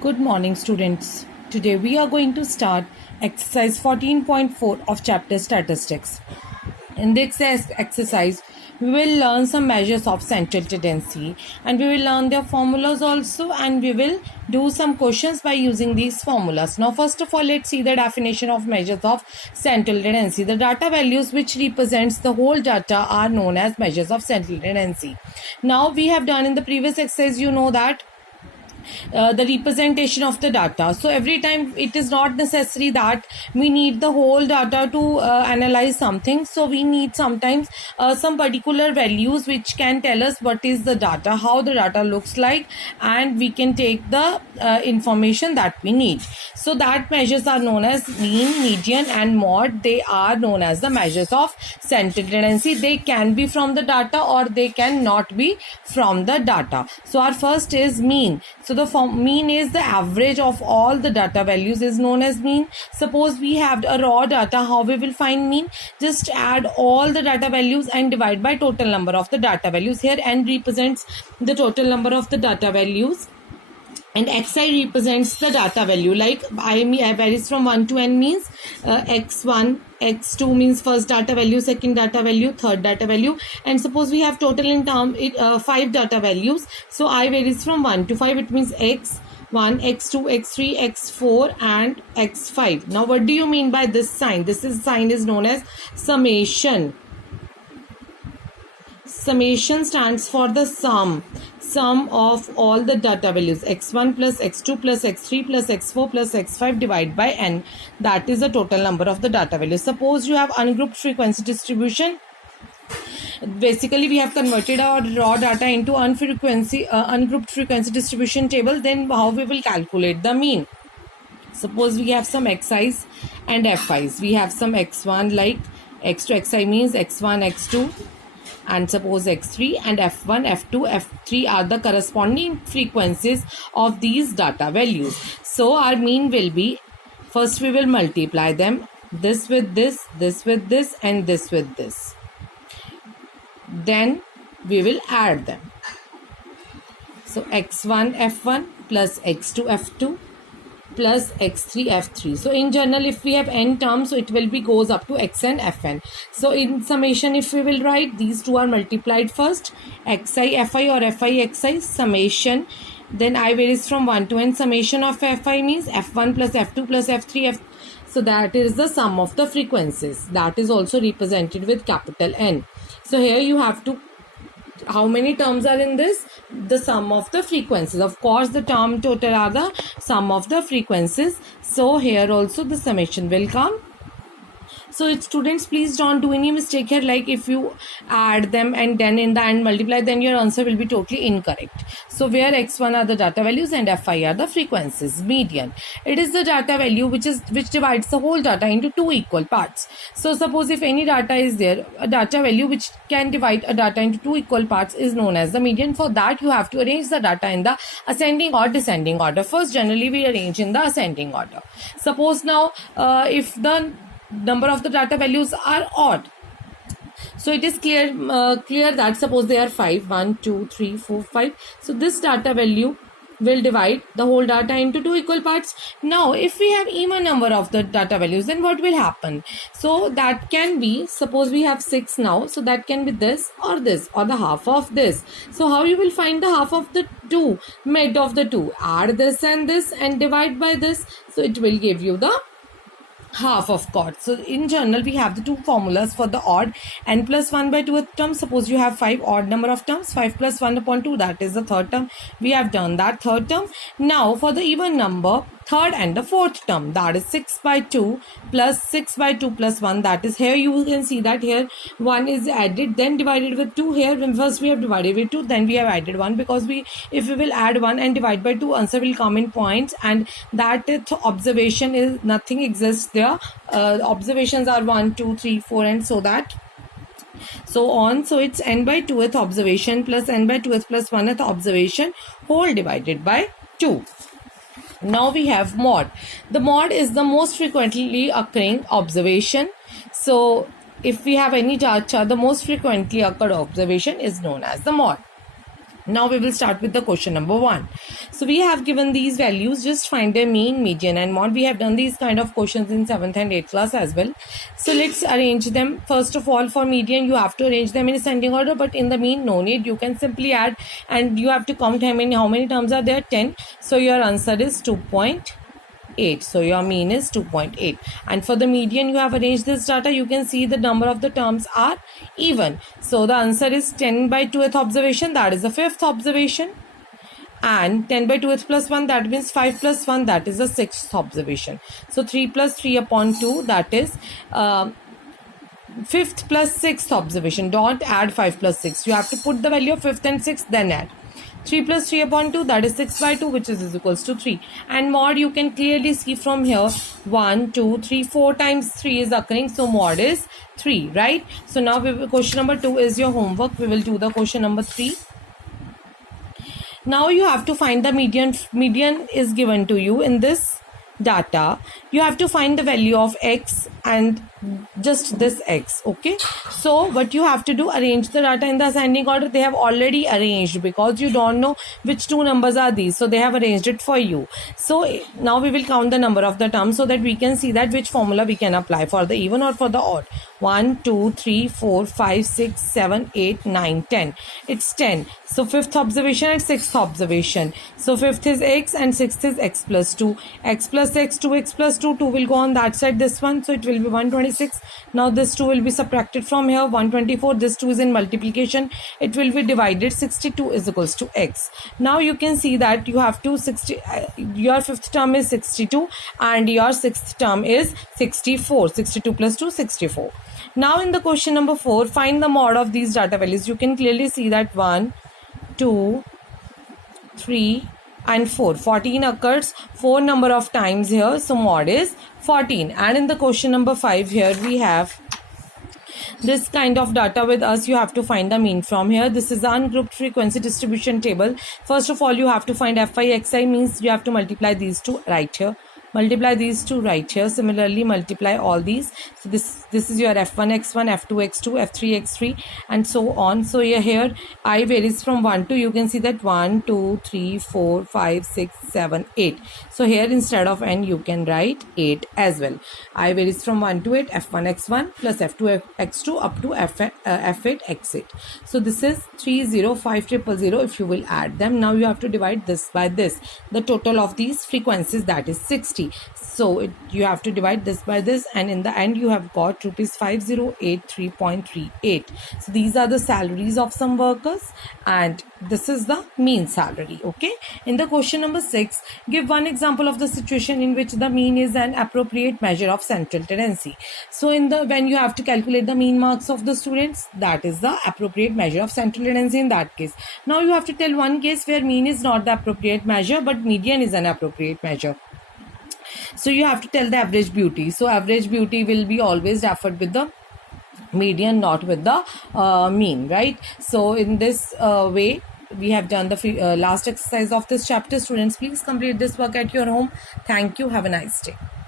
Good morning, students. Today we are going to start exercise 14.4 of chapter statistics. In this exercise, we will learn some measures of central tendency and we will learn their formulas also, and we will do some questions by using these formulas. Now, first of all, let's see the definition of measures of central tendency. The data values which represents the whole data are known as measures of central tendency. Now, we have done in the previous exercise, you know that the representation of the data. So every time it is not necessary that we need the whole data to analyze something. So we need sometimes some particular values which can tell us what is the data, how the data looks like, and we can take the information that we need. So that measures are known as mean, median and mode. They are known as the measures of central tendency. They can be from the data or they can not be from the data. So our first is mean. So the mean is the average of all the data values is known as mean. Suppose we have a raw data, how we will find mean? Just add all the data values and divide by total number of the data values. Here n represents the total number of the data values and xi represents the data value. Like I varies from 1 to n means x1, x2 means first data value, second data value, third data value, and suppose we have total in term 5 data values. So I varies from 1 to 5. It means x1, x2, x3, x4 and x5. Now what do you mean by this sign? This sign is known as summation. Summation stands for the sum of all the data values, x1 plus x2 plus x3 plus x4 plus x5 divided by n. That is the total number of the data values. Suppose you have ungrouped frequency distribution. Basically we have converted our raw data into ungrouped frequency distribution table. Then how we will calculate the mean? Suppose we have some xi's and fi's. We have some x1 like x2 xi means x1 x2, and suppose x3 and f1 f2 f3 are the corresponding frequencies of these data values. So our mean will be, first we will multiply them, this with this, this with this and this with this. Then we will add them. So x1 f1 plus x2 f2 plus x3 f3. So in general if we have n terms, so it will be goes up to xn fn. So in summation if we will write, these two are multiplied first, xi fi or fi xi summation, then I varies from 1 to n. Summation of fi means f1 plus f2 plus f3 f. So that is the sum of the frequencies. That is also represented with capital N. So here you have to, how many terms are in this? The sum of the frequencies. Of course the term total are the sum of the frequencies. So here also the summation will come. So students, please don't do any mistake here, like if you add them and then in the end multiply, then your answer will be totally incorrect. So where x1 are the data values and fi are the frequencies. Median, it is the data value which divides the whole data into two equal parts. So suppose if any data is there, a data value which can divide a data into two equal parts is known as the median. For that you have to arrange the data in the ascending or descending order. First generally we arrange in the ascending order. Suppose now if the number of the data values are odd, so it is clear that suppose they are 5, 1, 2, 3, 4, 5. So this data value will divide the whole data into two equal parts. Now if we have even number of the data values, then what will happen? So that can be, suppose we have 6 now, so that can be this or the half of this. So how you will find the half of the 2, mid of the 2? Add this and divide by this, so it will give you the half of chord. So in general we have the two formulas for the odd, n plus 1 by 2th term. Suppose you have 5 odd number of terms, 5 plus 1 upon 2, that is the third term. We have done that third term. Now for the even number, third and the fourth term, that is 6 by 2 plus 6 by 2 plus 1, that is, here you can see that here 1 is added then divided with 2. Here when first we have divided with 2, then we have added 1, because if we will add 1 and divide by 2, answer will come in points, and that observation is nothing exists there. Observations are 1, 2, 3, 4 and so on. So it's n by 2th observation plus n by 2th plus 1th observation whole divided by 2. Now we have mode. The mode is the most frequently occurring observation. So if we have any data, the most frequently occurred observation is known as the mode. Now we will start with the question number 1. So we have given these values, just find their mean, median and mod. We have done these kind of questions in 7th and 8th class as well. So let's arrange them. First of all, for median you have to arrange them in ascending order, but in the mean no need. You can simply add and you have to count how many terms are there, 10. So your answer is 2.8. So your mean is 2.8. And for the median you have arranged this data. You can see the number of the terms are even. So the answer is 10 by 2th observation, that is the 5th observation. And 10 by 2th plus 1, that means 5 plus 1, that is the 6th observation. So 3 plus 3 upon 2, that is 5th plus 6th observation. Don't add 5 plus 6. You have to put the value of 5th and 6th, then add. 3 plus 3 upon 2, that is 6 by 2, which is equals to 3. And mod you can clearly see from here, 1, 2, 3, 4 times 3 is occurring. So mod is 3, right? So now question number 2 is your homework. We will do the question number 3. Now you have to find the median. Median is given to you in this data. You have to find the value of x and just this x. Okay, so what you have to do, arrange the data in the ascending order. They have already arranged because you don't know which two numbers are these, so they have arranged it for you. So now we will count the number of the terms so that we can see that which formula we can apply for the even or for the odd. 1, 2, 3, 4, 5, 6, 7, 8, 9, 10. It's 10. So 5th observation and 6th observation. So 5th is x and 6th is x plus 2. X plus x, 2x plus 2. 2 will go on that side, this one. So it will be 126. Now this 2 will be subtracted from here. 124. This 2 is in multiplication. It will be divided. 62 is equals to x. Now you can see that you have to your 5th term is 62 and your 6th term is 64. 62 plus 2, 64. Now in the question number 4, find the mod of these data values. You can clearly see that 1, 2, 3 and 4. 14 occurs 4 number of times here. So mod is 14. And in the question number 5 here we have this kind of data with us. You have to find the mean from here. This is the ungrouped frequency distribution table. First of all you have to find fi, xi, means you have to multiply these two right here. Multiply these two right here. Similarly multiply all these. So this is your f1 x1, f2 x2, f3 x3 and so on. So here I varies from 1 to, you can see that 1 2 3 4 5 6 7 8. So here instead of n you can write 8 as well. I varies from 1 to 8, f1 x1 plus f2 x2 up to f8 x8. So this is 305000 if you will add them. Now you have to divide this by this. The total of these frequencies, that is 60. So you have to divide this by this, and in the end you have got rupees 5083.38. So these are the salaries of some workers and this is the mean salary. Okay, in the question number 6, give one example of the situation in which the mean is an appropriate measure of central tendency. So when you have to calculate the mean marks of the students, that is the appropriate measure of central tendency in that case. Now you have to tell one case where mean is not the appropriate measure but median is an appropriate measure. So you have to tell the average beauty. So average beauty will be always referred with the median, not with the mean, right? So in this way we have done the last exercise of this chapter. Students, please complete this work at your home. Thank you. Have a nice day.